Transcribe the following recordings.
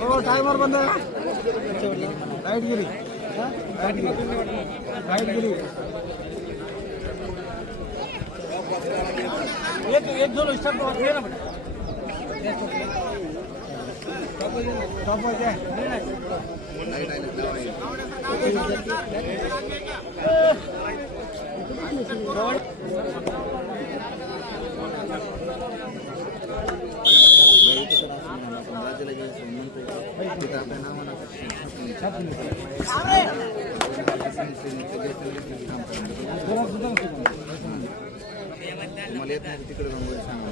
हो टाइमर बंद आहे. लाईट गेली. लाईट गेली. एक दोन स्टॉप ना स्टॉप मला येत नाही तिकडे जाऊन सांगा.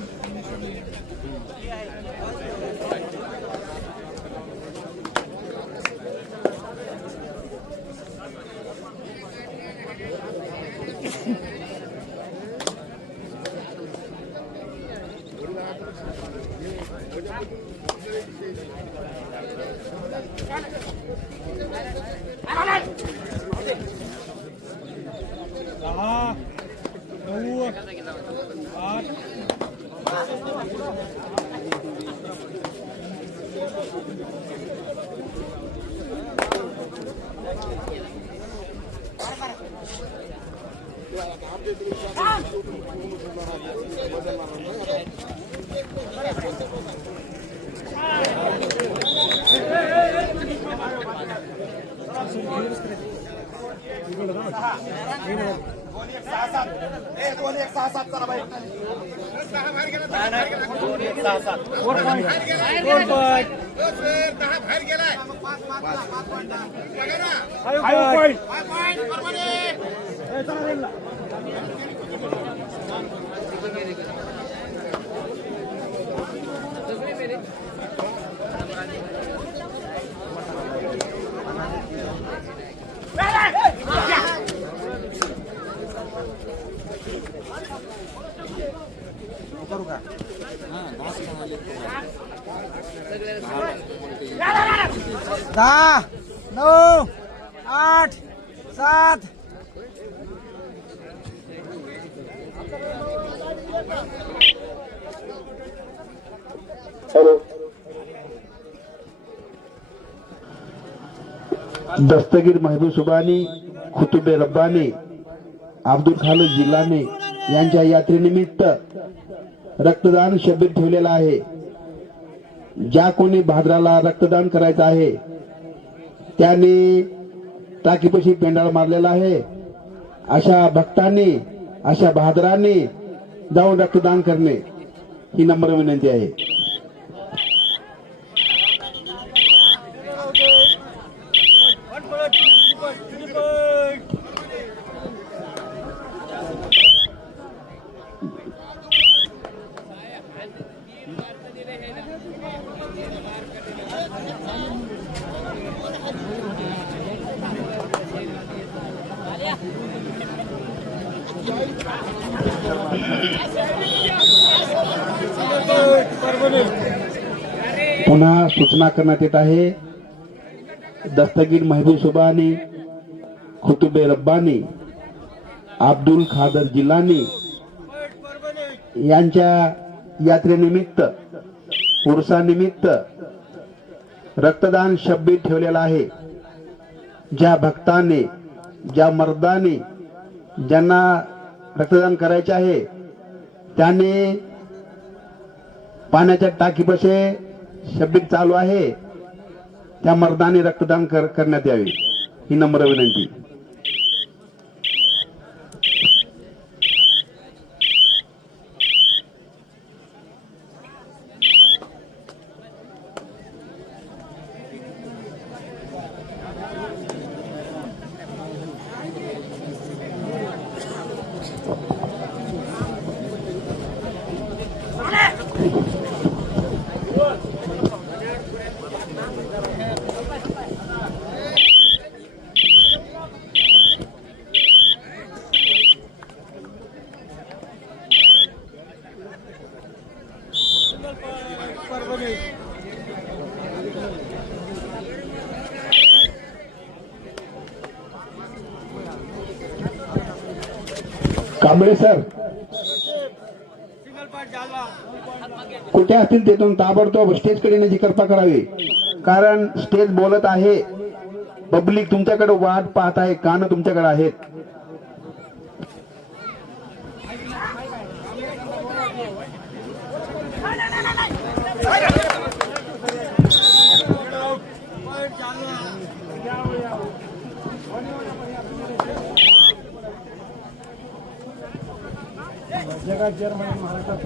करू का? 10 9 8 7 दस्तगीर महबूब सुबानी, खुतुबे रब्बानी, अब्दुल खालिद जिलानी यांच्या यात्रेनिमित्त रक्तदान शिबिर ठेवलेला आहे. ज्या कोणी भाद्राला रक्तदान करायचं आहे त्यांनी टाकीपाशी पेंडाळ मारलेला आहे. अशा भक्तांनी, अशा बहादरांनी जाऊन रक्तदान करणे ही नम्र विनंती आहे. पुन्हा सूचना करण्यात येत आहे. दस्तगीर महबूब सुबानी, खुतुबे रब्बानी, अब्दुल खादर जिलानी यांच्या यात्रेनिमित्त, उर्सानिमित्त रक्तदान शिबिर ठेवलेला आहे. ज्या भक्तांनी, ज्या मर्दांनी ज्यांना रक्तदान करायचे आहे त्यांनी पाण्याच्या टाकीपाशी शिबिर चालू आहे, त्या मर्दानी रक्तदान करण्यात यावे ही नम्र विनंती. कांबळे सर, श्रोते असतील तेथून ताबडतोब स्टेजकडे येण्याची कृपा करावी, कारण स्टेज बोलत आहे, पब्लिक तुमच्याकडे वाट पाहत आहे, कान तुमच्याकडे आहेत. जगात जर्मनी महाराष्ट्रात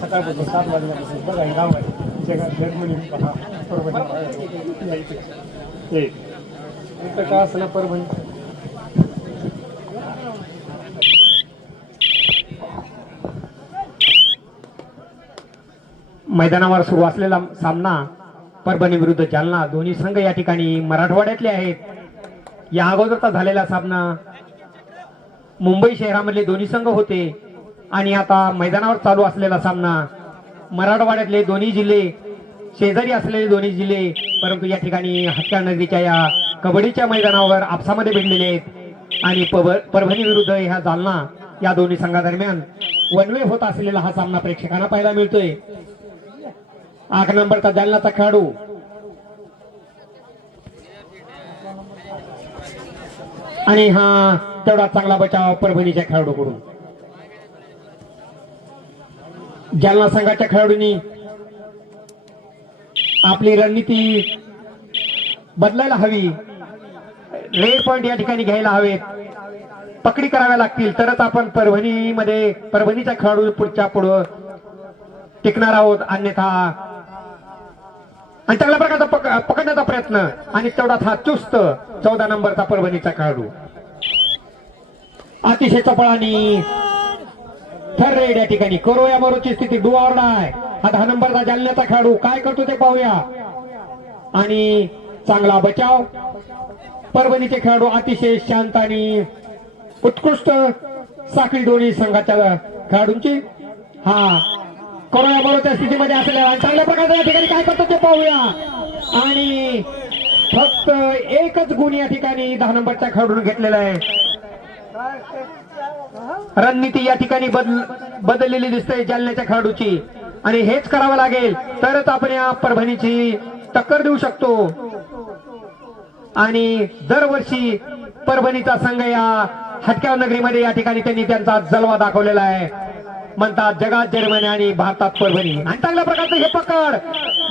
सकाळपासून 7 वाजल्यापासून बघा हे गाव आहे. जगात जर्मनी परभणी इथं का असं ना परभणी मैदानावर सुरू असलेला सामना परभणी विरुद्ध जालना, दोन्ही संघ या ठिकाणी मराठवाड्यातले आहेत. या अगोदरचा झालेला सामना मुंबई शहरामधले दोन्ही संघ होते आणि आता मैदानावर चालू असलेला सामना मराठवाड्यातले दोन्ही जिल्हे, शेजारी असलेले दोन्ही जिल्हे, परंतु या ठिकाणी हत्यार नगरीच्या या कबड्डीच्या मैदानावर आपसामध्ये भिडलेले आहेत आणि परभणी विरुद्ध ह्या जालना या दोन्ही संघादरम्यान वनवे होत असलेला हा सामना प्रेक्षकांना पाहायला मिळतोय. 8 नंबरचा जालनाचा खेळाडू आणि हा तेवढा चांगला बचाव परभणीच्या खेळाडूकडून. जालना संघाच्या खेळाडूंनी आपली रणनीती बदलायला हवी. रेड पॉइंट या ठिकाणी घ्यायला हवेत, पकडी कराव्या लागतील, तरच आपण परभणीच्या खेळाडू पुढच्या पुढं टिकणार आहोत. अन्यथा आणि चांगल्या प्रकारचा पकडण्याचा प्रयत्न आणि तेवढाच हा चुस्त 14 नंबरचा परभणीचा खेळाडू अतिशय चपळानी थर्ड रेड या ठिकाणी करो या मरोची स्थिती डुआवरला आहे. हा 10 नंबरचा जालन्याचा खेळाडू काय करतो ते पाहूया. आणि चांगला बचाव परभणीचे खेळाडू अतिशय शांत आणि उत्कृष्ट साखळी दोन्ही संघाच्या खेळाडूंची. हा करो या मरोच्या स्थितीमध्ये असलेला चांगल्या प्रकारे या ठिकाणी काय करतो ते पाहूया. आणि फक्त एकच गुण या ठिकाणी 10 नंबरच्या खेळाडून घेतलेला आहे. रणनीती या ठिकाणी बदललेली दिसते जालन्याच्या खेळाडूची आणि हेच करावं लागेल तरच आपण या परभणीची टक्कर देऊ शकतो. आणि दरवर्षी परभणीचा संघ या हटक्याव नगरीमध्ये या ठिकाणी त्यांनी त्यांचा जलवा दाखवलेला आहे. म्हणतात जगात जर्मनी आणि भारतात परभणी. आणि चांगल्या प्रकारचं हे पकड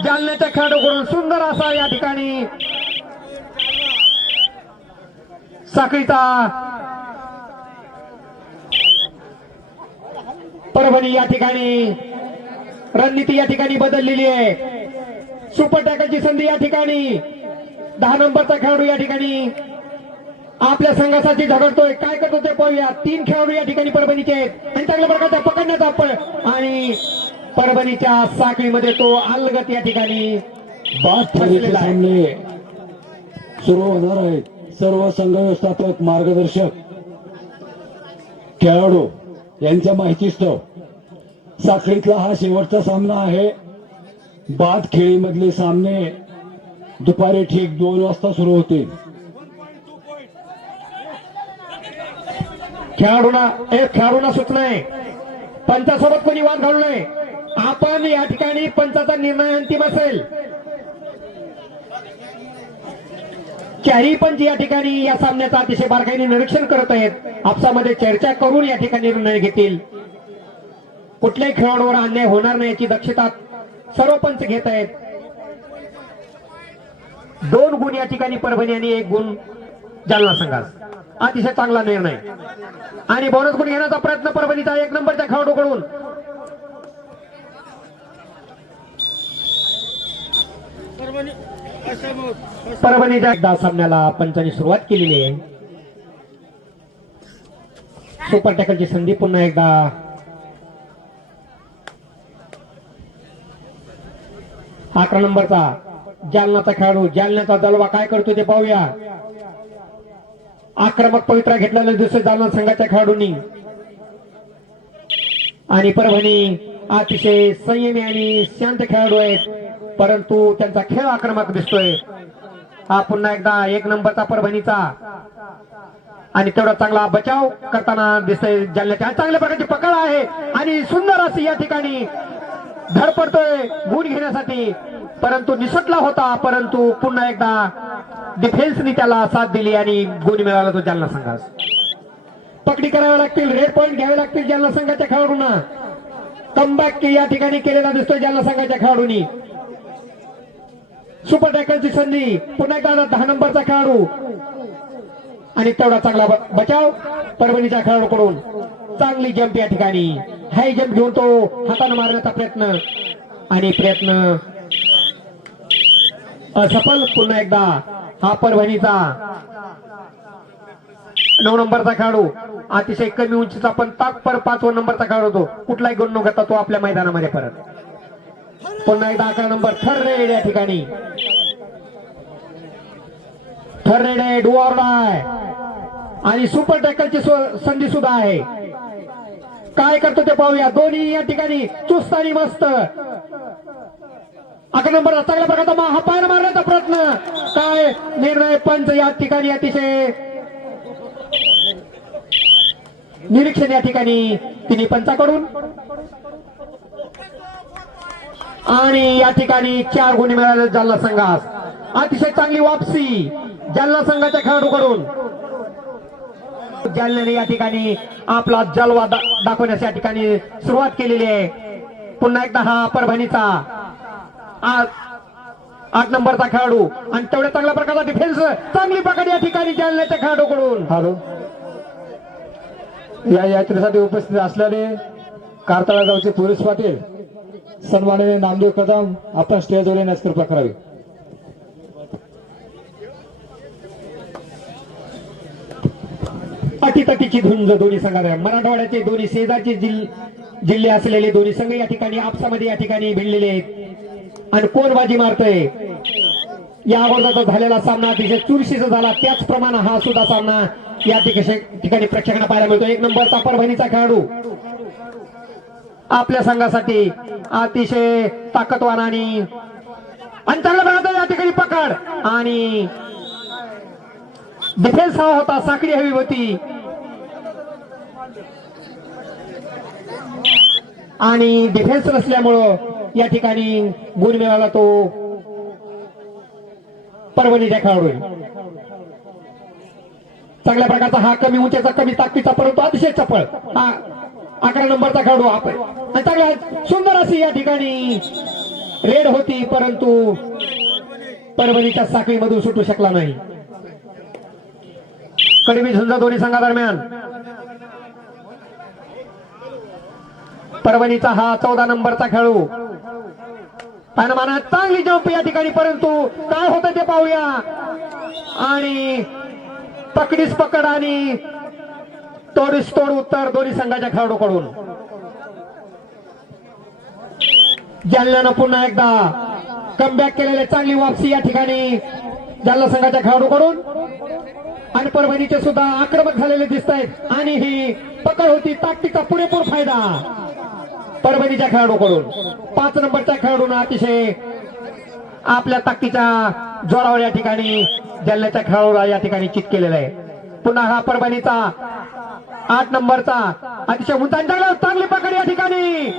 जालन्याच्या खेळाडूकडून सुंदर असा या ठिकाणी साखळीचा परभणी या ठिकाणी रणनीती या ठिकाणी बदललेली आहे. सुपर टॅकलची संधी या ठिकाणी 10 नंबरचा खेळाडू या ठिकाणी आपल्या संघासाठी झगडतोय, काय करतो ते पाहूया. 3 खेळाडू या ठिकाणी परभणीचे आहेत आणि चांगल्या प्रकारचा पकडण्याचा आणि परभणीच्या साखळीमध्ये तो अलगत या ठिकाणी फसलेला आहे. सुरू होणार आहे. सर्व संघ व्यवस्थापक, मार्गदर्शक, खेळाडू यांच्या माहितीस्तव साखळीतला हा शेवटचा सामना आहे. बाद खेळीमधले सामने दुपारी ठीक 2 वाजता सुरू होतील. खेळाडूंना सूचना आहे, पंचासोबत कोणी वाद घालू नये. आपण या ठिकाणी पंचाचा निर्णय अंतिम असेल. चारही पंच या ठिकाणी या सामन्याचं अतिशय बारकाईने निरीक्षण करत आहेत. आपसामध्ये चर्चा करून या ठिकाणी निर्णय घेतील. कुठल्याही खेळाडूवर अन्याय होणार नाही याची दक्षता सर्व पंच घेत आहेत. 2 गुण या ठिकाणी परभणी आणि 1 गुण जालना संघास. अतिशय चांगला निर्णय आणि बोनस गुण घेण्याचा प्रयत्न परभणीचा 1 नंबरच्या खेळाडूकडून. परभणीच्या एकदा सामन्याला पंचांनी सुरुवात केलेली आहे. सुपर टॅकलची संधी पुन्हा एकदा अकरा नंबरचा जालनाचा खेळाडू, जालन्याचा दलवा काय करतो ते पाहूया. आक्रमक पवित्रा घेतलेला दिसतोय जालना संघाच्या खेळाडूंनी आणि परभणी अतिशय संयमी आणि शांत खेळाडू आहेत, परंतु त्यांचा खेळ आक्रमक दिसतोय. हा पुन्हा एकदा 1 नंबरचा परभणीचा आणि तेवढा चांगला बचाव करताना दिसतंय जालन्याच्या. चांगल्या प्रकारची पकड आहे आणि सुंदर अशी या ठिकाणी धडपडतोय गुण घेण्यासाठी, परंतु निसटला होता. परंतु पुन्हा एकदा डिफेन्सनी त्याला साथ दिली आणि गुण मिळाला तो जालना संघास. पकडी कराव्या लागतील, रेड पॉईंट घ्यावे लागतील जालना संघाच्या खेळाडूंना. कमबॅक या ठिकाणी केलेला दिसतोय जालना संघाच्या खेळाडूंनी. सुपर टॅकलची संधी, पुन्हा एकदा 10 नंबरचा खेळाडू आणि तेवढा चांगला बचाव परभणीच्या खेळाडूकडून. चांगली जंप या ठिकाणी, हाय जंप घेऊन तो हाताने मारण्याचा प्रयत्न आणि प्रयत्न असफल. पुन्हा एकदा हा परभणीचा 9 नंबरचा खेळाडू, अतिशय कमी उंचीचा पण ताक पर 5 नंबरचा खेळाडू होतो. कुठलाही गुण न घेता तो आपल्या मैदानामध्ये परत. पुन्हा एकदा 11 नंबर थर्ड रेड या ठिकाणी. थर्ड रेड आहे, डू ऑर डाय आणि सुपर टॅकलची संधी सुद्धा आहे. काय करतो ते पाहूया. दोन्ही या ठिकाणी चुस्त आणि मस्त. 11 नंबर चांगल्या प्रकारचा हा पाय मारण्याचा प्रयत्न. काय निर्णय पंच या ठिकाणी अतिशय निरीक्षण या ठिकाणी तिन्ही पंचाकडून. आणि या ठिकाणी 4 गुण मिळाले जालना संघास. अतिशय चांगली वापसी जालना संघाच्या खेळाडूकडून. जालन्याने या ठिकाणी आपला जलवा दाखवण्यास या ठिकाणी सुरुवात केलेली आहे. पुन्हा एकदा हा परभणीचा 8 नंबरचा खेळाडू आणि तेवढ्या चांगल्या प्रकारचा डिफेन्स. चांगली पकड या ठिकाणी जालन्याच्या खेळाडूकडून. हॅलो, या यात्रेसाठी उपस्थित असलेले कारताळा गावचे पोलीस पाटील सन्माननीय नामदेव कदम आपण स्टेजवर येण्यास कृपा करावी. अटीतटीची धुंज दोन्ही संघात. मराठवाड्याचे दोन्ही शेजारचे जिल्हे असलेले दोन्ही संघ या ठिकाणी आपसामध्ये या ठिकाणी भिडलेले आहेत. आणि कोण बाजी मारतोय. या अगोदरचा झालेला सामना अतिशय चुरशीचा झाला, त्याचप्रमाणे हा सुद्धा सामना या ठिकाणी प्रेक्षकांना पाहायला मिळतो. 1 नंबरचा परभणीचा खेळाडू आपल्या संघासाठी अतिशय ताकदवान आणि चांगल्या प्रकारचा या ठिकाणी पकड आणि डिफेन्स हवा होता, साखळी हवी होती आणि डिफेन्स नसल्यामुळं या ठिकाणी गुण मिळाला तो परभणीच्या खेळाडू. चांगल्या प्रकारचा हा कमी उंचीचा कमी ताकदीचा परंतु अतिशय चपळ हा 11 नंबरचा खेळाडू. आपण चांगल्या सुंदर अशी या ठिकाणी रेड होती, परंतु परभणीच्या साखळीमधून सुटू शकला नाही. कडवी झुंज दोन्ही संघादरम्यान. परभणीचा हा 14 नंबरचा खेळाडू पायनमाना चांगली जंप या ठिकाणी, परंतु काय होतं ते पाहूया. आणि पकडीस पकड आणि तोडीस तोड उत्तर दोन्ही संघाच्या खेळाडूकडून. जालन्यानं पुन्हा एकदा कमबॅक केलेले. चांगली वापसी या ठिकाणी जालना संघाच्या खेळाडूकडून आणि परभणीचे सुद्धा आक्रमक झालेले दिसत आहेत. आणि ही पकड होती, ताकदीचा पुरेपूर फायदा परभणीच्या खेळाडूकडून. 5 नंबरच्या खेळाडूंना अतिशय आपल्या ताकदीच्या जोरावर या ठिकाणी जालन्याच्या खेळाडूला या ठिकाणी चित केलेला आहे. पुन्हा हा परभणीचा 8 नंबरचा अतिशय उंचांच्या चांगली पकड या ठिकाणी.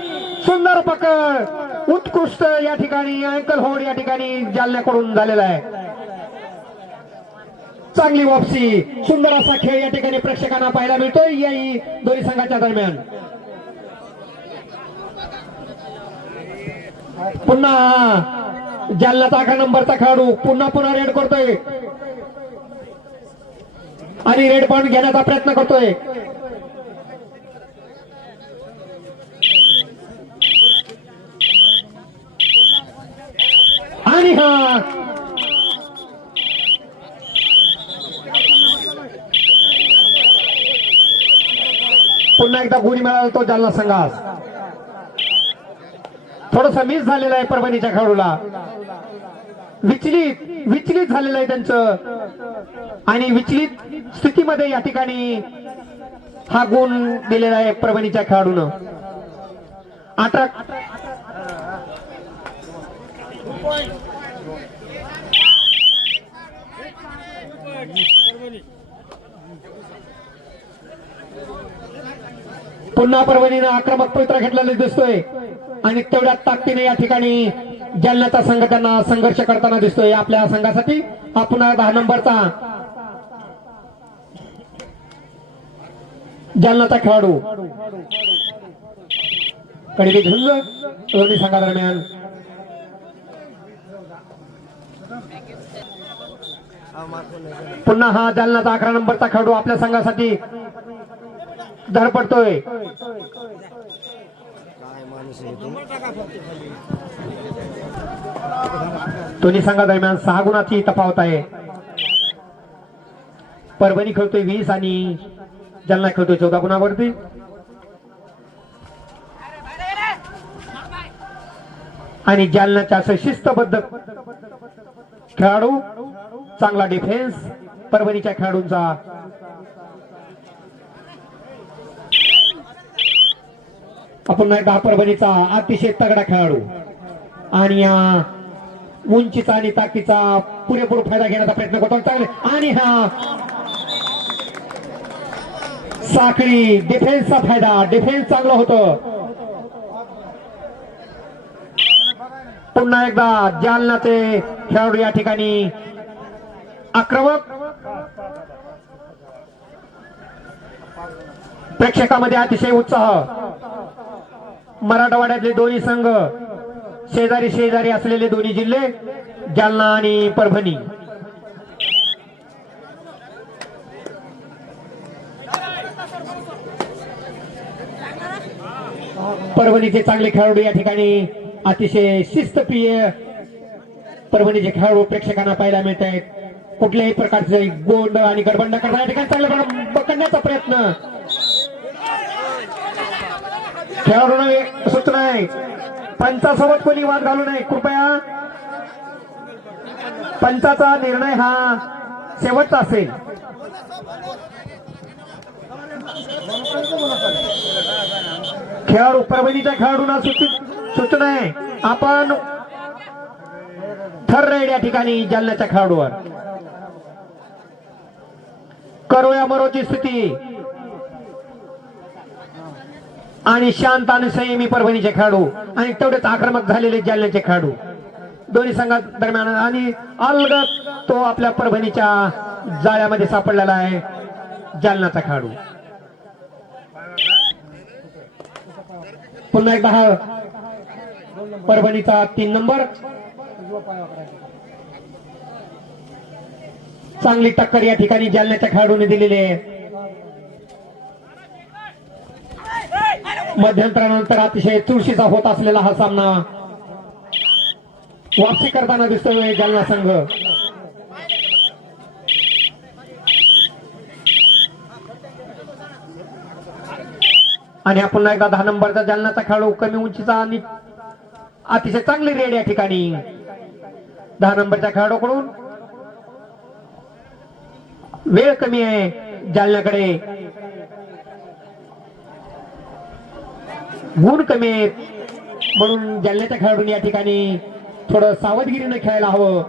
सुंदर पकड, उत्कृष्ट या ठिकाणी अँकल होल्ड या ठिकाणी जालन्याकडून झालेला आहे. चांगली वापसी, सुंदर असा खेळ या ठिकाणी प्रेक्षकांना पाहायला मिळतोय या दोन्ही संघाच्या दरम्यान. पुन्हा जालन्याचा 11 नंबरचा खेळाडू पुन्हा रेड करतोय आणि रेड पॉईंट घेण्याचा प्रयत्न करतोय. आणि हा पुन्हा एकदा गुण मिळाला तो जालना संघास. थोडस मिस झालेलं आहे परभणीच्या खेळाडूला. विचलित झालेलं आहे त्यांचं आणि विचलित स्थितीमध्ये या ठिकाणी हा गुण दिलेला आहे परभणीच्या खेळाडूनं. 18 परभणी पुन्हा परभणीनं आक्रमक पवित्रा घेतलेला दिसतोय आणि तेवढ्याच ताकदीने या ठिकाणी जालन्याचा संघ त्यांना संघर्ष करताना दिसतोय आपल्या संघासाठी. हा पुन्हा 10 नंबरचा जालन्याचा खेळाडू कडे झुंज दोन्ही संघादरम्यान. पुन्हा हा जालन्याचा 11 नंबरचा खेळाडू आपल्या संघासाठी धडपडतोय. दोन्ही संघादरम्यान 6 गुणाची तफावत आहे. परभणी खेळतोय 20 आणि जालना खेळतोय 14 गुणावरती. आणि जालन्याच्या असे शिस्तबद्ध खेळाडू, चांगला डिफेन्स परभणीच्या खेळाडूंचा. आपण एकदा परभणीचा अतिशय तगडा खेळाडू आणि या उंचीचा आणि ताकदीचा पुरेपूर फायदा घेण्याचा प्रयत्न करतो. चांगले आणि हा साखळी डिफेन्सचा फायदा, डिफेन्स चांगलं होतं. पुन्हा एकदा जालन्याचे खेळाडू या ठिकाणी आक्रमक. प्रेक्षकांमध्ये अतिशय उत्साह. मराठवाड्यातले दोन्ही संघ, शेजारी शेजारी असलेले दोन्ही जिल्हे जालना आणि परभणी. परभणीचे चांगले खेळाडू या ठिकाणी अतिशय शिस्तप्रिय परभणीचे खेळाडू प्रेक्षकांना पाहायला मिळत आहेत. कुठल्याही प्रकारचे गोंधळ आणि गडबड न करता या ठिकाणी चांगल्या पकडण्याचा प्रयत्न. खेळाडूंना सूचना आहे, पंचासोबत कोणी वाद घालू नये कृपया. पंचाचा निर्णय हा शेवटचा असेल. खेळाडू परभणीच्या खेळाडूंना सूचना आहे, आपण थर रेड या ठिकाणी जालन्याच्या खेळाडूवर. करूया मरोची स्थिती आणि शांत आणि संयमी परभणीचे खेळाडू आणि तेवढेच आक्रमक झालेले जालन्याचे खेळाडू दोन्ही संघात दरम्यान. आणि अलगद तो आपल्या परभणीच्या जाळ्यामध्ये सापडलेला आहे जालन्याचा खेळाडू. पुन्हा एकदा हा परभणीचा 3 नंबर. चांगली टक्कर या ठिकाणी जालन्याच्या खेळाडूने दिलेली आहे. मध्यंतरानंतर अतिशय चुरशीचा होत असलेला हा सामना वापसी करताना दिसतोय जालना संघ. आणि हा पुन्हा एकदा 10 नंबरचा जालन्याचा खेळाडू, कमी उंचीचा आणि अतिशय चांगली रेड या ठिकाणी 10 नंबरच्या खेळाडूकडून. वेळ कमी आहे जालन्याकडे, गुण कमी आहेत, म्हणून जालन्याच्या खेळाडूंनी या ठिकाणी थोडं सावधगिरीने खेळायला हवं.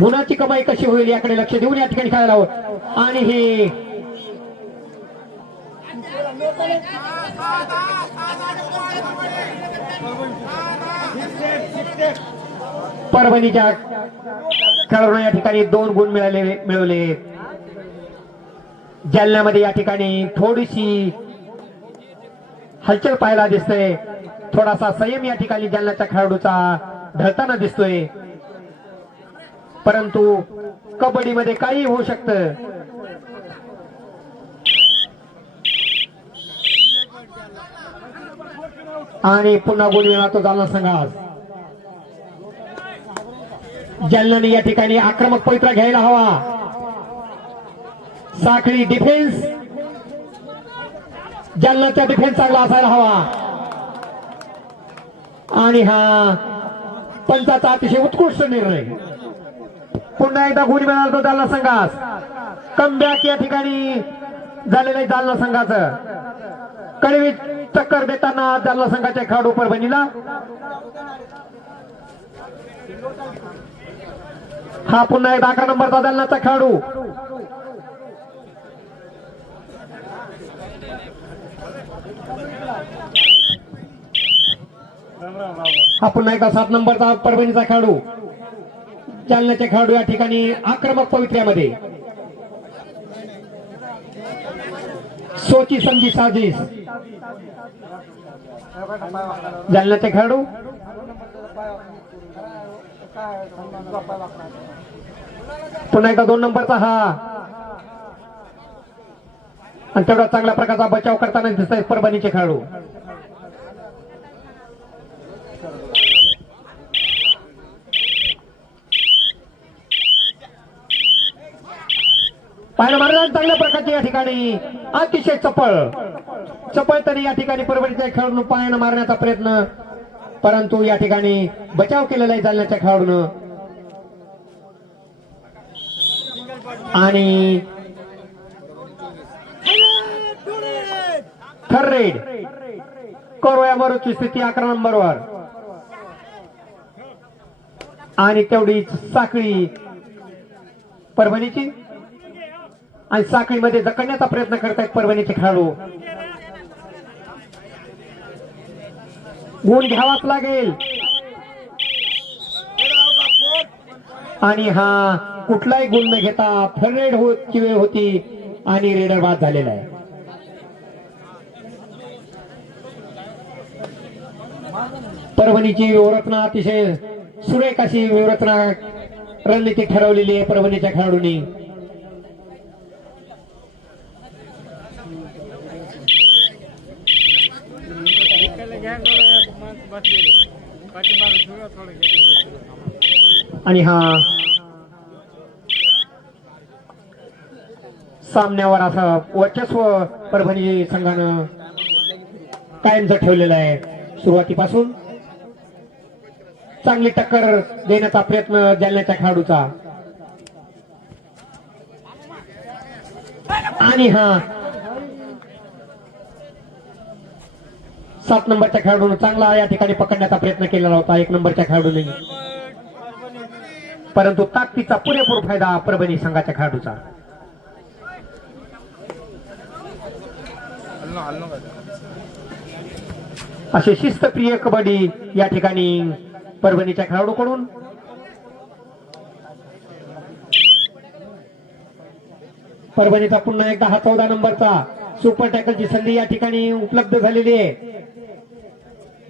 गुणाची कमाई कशी होईल याकडे लक्ष देऊन या ठिकाणी खेळायला हवं. आणि हे परभणीच्या खेळाडूंना या ठिकाणी 2 गुण मिळवले. जालन्यामध्ये या ठिकाणी थोडीशी हलचल पाहायला दिसते, थोडासा संयम या ठिकाणी जालन्याच्या खेळाडूचा ढळताना दिसतोय. परंतु कबड्डीमध्ये काही होऊ शकतं. आणि पुन्हा गुण मिळतो जालना संघास. जालन्याने या ठिकाणी आक्रमक पवित्रा घ्यायला हवा. साखळी डिफेन्स, जालन्याचा डिफेन्स चांगला असायला हवा. आणि हा पंचाचा अतिशय उत्कृष्ट निर्णय. पुन्हा एकदा गुण मिळाला तो जालना संघास. कमबॅक या ठिकाणी झालेलं आहे जालना संघाचं. कडवी टक्कर देताना जालना संघाच्या खेळाडू परभणीला. हा पुन्हा एकदा 11 नंबरचा जालन्याचा खेळाडू हा पुन्हा एकदा 7 नंबरचा परभणीचा खेळाडू जालन्याचे खेळाडू या ठिकाणी आक्रमक पवित्र्यामध्ये सोची संधी साजिश जालन्याचे खेळाडू पुन्हा एकदा 2 नंबरचा हा आणि तेवढा चांगल्या प्रकारचा बचाव करताना दिसत आहेत परभणीचे खेळाडू. पाहायला महाराज चांगल्या प्रकारचे या ठिकाणी अतिशय चपळ तरी या ठिकाणी परभणीच्या खेळाडून पायानं मारण्याचा प्रयत्न, परंतु या ठिकाणी बचाव केलेला आहे जालन्याच्या खेळाडून. आणि थर्रेड करोया मरोची स्थिती 11 नंबरवर आणि तेवढीच साखळी परभणीची आणि साखळीमध्ये जखडण्याचा प्रयत्न करतायत परभणीचे खेळाडू. गुण घ्यावाच लागेल आणि हा कुठलाही गुण न घेता थर्रेड होची वेळ होती आणि रेडर बाद झालेला आहे. परभणीची व्यूहरचना अतिशय सुरेख अशी व्यूहरचना रणनीती ठरवलेली आहे परभणीच्या खेळाडूंनी. आणि हा सामन्यावर असं वर्चस्व परभणी संघानं कायमच ठेवलेलं आहे. सुरुवातीपासून चांगली टक्कर देण्याचा प्रयत्न जालन्याच्या खेळाडूचा आणि हा 7 नंबरच्या खेळाडूने चांगला या ठिकाणी पकडण्याचा प्रयत्न केलेला होता 1 नंबरच्या खेळाडूने, परंतु ताकदीचा पुरेपूर फायदा परभणी संघाच्या खेळाडूचा. असे शिस्तप्रिय कबड्डी या ठिकाणी परभणीच्या खेळाडूकडून. परभणीचा पुन्हा एकदा हा 14 नंबरचा सुपर टॅकलची संधी या ठिकाणी उपलब्ध झालेली आहे.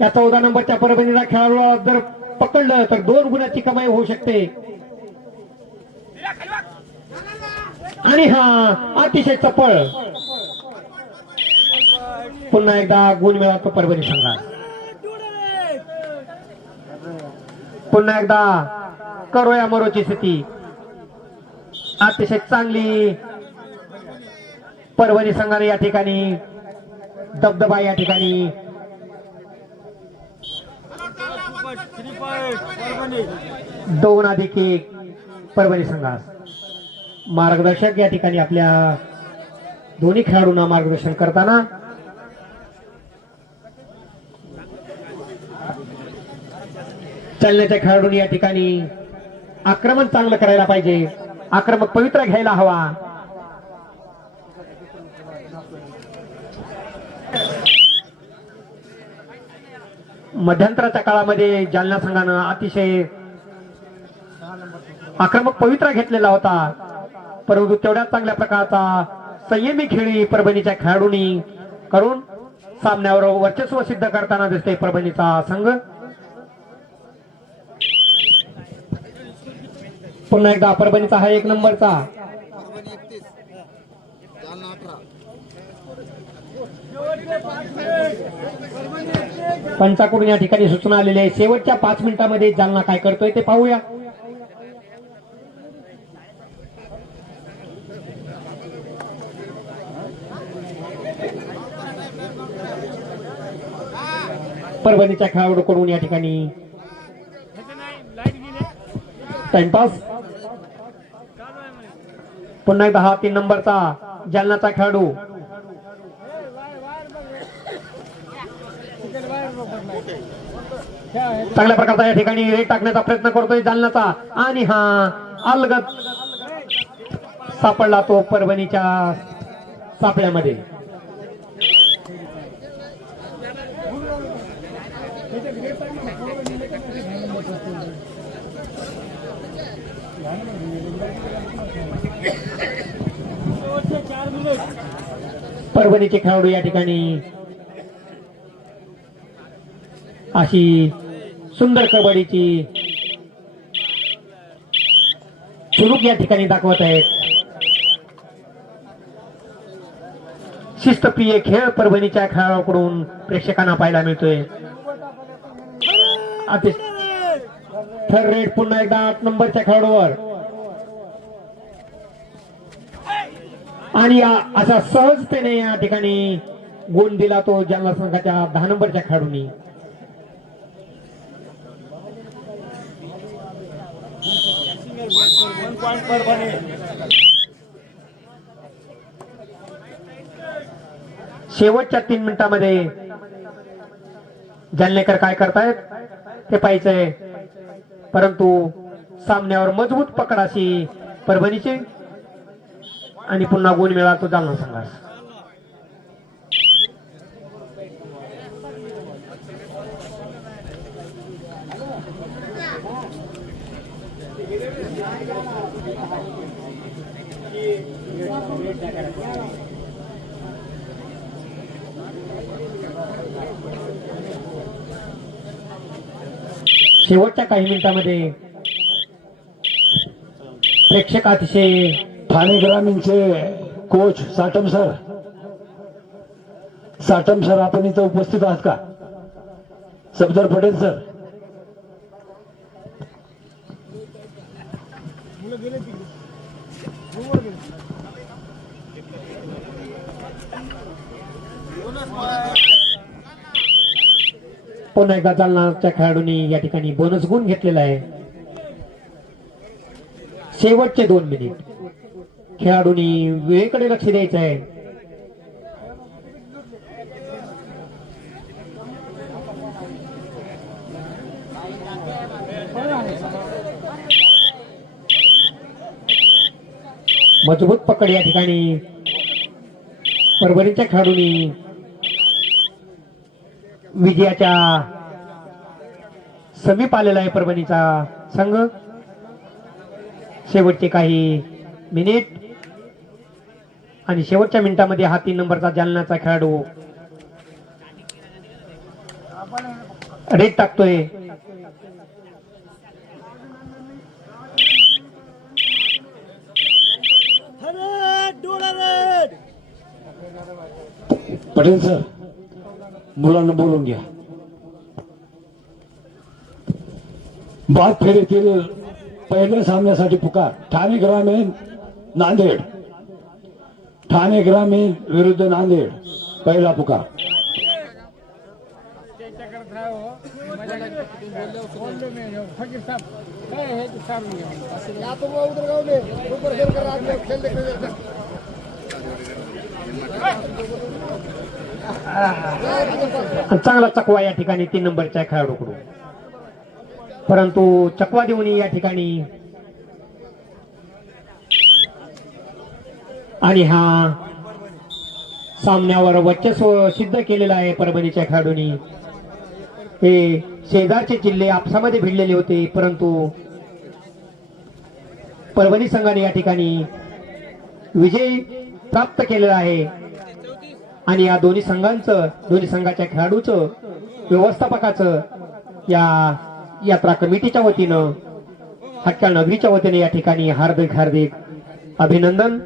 या 14 नंबरच्या परभणीला खेळाडूला जर पकडलं तर 2 गुणाची कमाई होऊ शकते. आणि हा अतिशय चपळ पुन्हा एकदा गुण मिळवतो परभणी संघात. पुन्हा एकदा करोया मरोची स्थिती अतिशय चांगली परभणी संघाने या ठिकाणी दबदबा या ठिकाणी 2-1 परभणी संघास. मार्गदर्शक या ठिकाणी आपल्या दोन्ही खेळाडूंना मार्गदर्शन करताना चालण्याच्या खेळाडूंनी या ठिकाणी आक्रमण चांगलं करायला पाहिजे, आक्रमक पवित्रा घ्यायला हवा. मध्यंतराच्या काळामध्ये जालना संघानं अतिशय आक्रमक पवित्रा घेतलेला होता, परंतु तेवढ्याच चांगल्या प्रकारचा संयमी खेळी परभणीच्या खेळाडूंनी करून सामन्यावर वर्चस्व सिद्ध करताना दिसते परभणीचा संघ. पुन्हा एकदा परभणीचा हा 1 नंबरचा परभणी 31 जालना 18. पंचाकडून या ठिकाणी सूचना आलेली आहे. शेवटच्या 5 मिनिटांमध्ये जालना काय करतोय ते पाहूया. परभणीच्या खेळाडूकडून या ठिकाणी टाइमपास. पुन्हा एकदा हा 3 नंबरचा जालनाचा खेळाडू चांगल्या प्रकारचा या ठिकाणी रेट टाकण्याचा प्रयत्न करतोय जालनाचा आणि हा अलगद सापडला तो परभणीच्या सापळ्यामध्ये. परभणीचे खेळाडू या ठिकाणी अशी सुंदर कबड्डीची चुरूक या ठिकाणी दाखवत आहेत. शिस्तप्रिय खेळ परभणीच्या खेळाडूकडून प्रेक्षकांना पाहायला मिळतोय. थर्ड रेड पुन्हा एकदा 8 नंबरच्या खेळाडूवर आणि असा सहजतेने या ठिकाणी गुण दिला तो जालना संघाच्या 10 नंबरच्या खेळाडूंनी. शेवटच्या 3 मिनिटांमध्ये जालनेकर काय करतायत ते पाहायचंय. परंतु सामन्यावर मजबूत पकड अशी परभणीची आणि पुन्हा गुण मिळाला तो जालना संघास. शेवटच्या काही मिनिटांमध्ये प्रेक्षक अतिशय ठाणे ग्रामीणचे कोच साटम सर, आपण इथं उपस्थित आहात का? सफदर पटेल सर. पुन्हा एकदा जालनाच्या खेळाडूंनी या ठिकाणी बोनस गुण घेतलेला आहे. शेवटचे 2 मिनिट खेळाडूंनी वेळेकडे लक्ष द्यायचं आहे. मजबूत पकड या ठिकाणी परभणीच्या खेळाडूंनी विजयाच्या समीप आलेला आहे परभणीचा संघ. शेवटचे काही मिनिट आणि शेवटच्या मिनिटांमध्ये हा 3 नंबरचा जालन्याचा खेळाडू रेड टाकतोय. पटेल सर, मुलांना बोलून घ्या. बाद फेरीतील पहिल्या सामन्यासाठी पुकार ठाणे ग्रामीण नांदेड. ठाणे ग्रामीण विरुद्ध नांदेड पहिला पुकार. चांगला चकवा या ठिकाणी 3 नंबरच्या खेळाडूकडून. परंतु चकवा देऊन या ठिकाणी आणि हा सामन्यावर वर्चस्व सिद्ध केलेला आहे परभणीच्या खेळाडूंनी. हे शेजारचे जिल्हे आपसामध्ये भिडलेले होते, परंतु परभणी संघाने या ठिकाणी विजय प्राप्त केलेला आहे. आणि या दोन्ही संघाच्या खेळाडूचं, व्यवस्थापकाचं, या यात्रा कमिटीच्या वतीनं, हटक्या नगरीच्या वतीने या ठिकाणी हार्दिक अभिनंदन.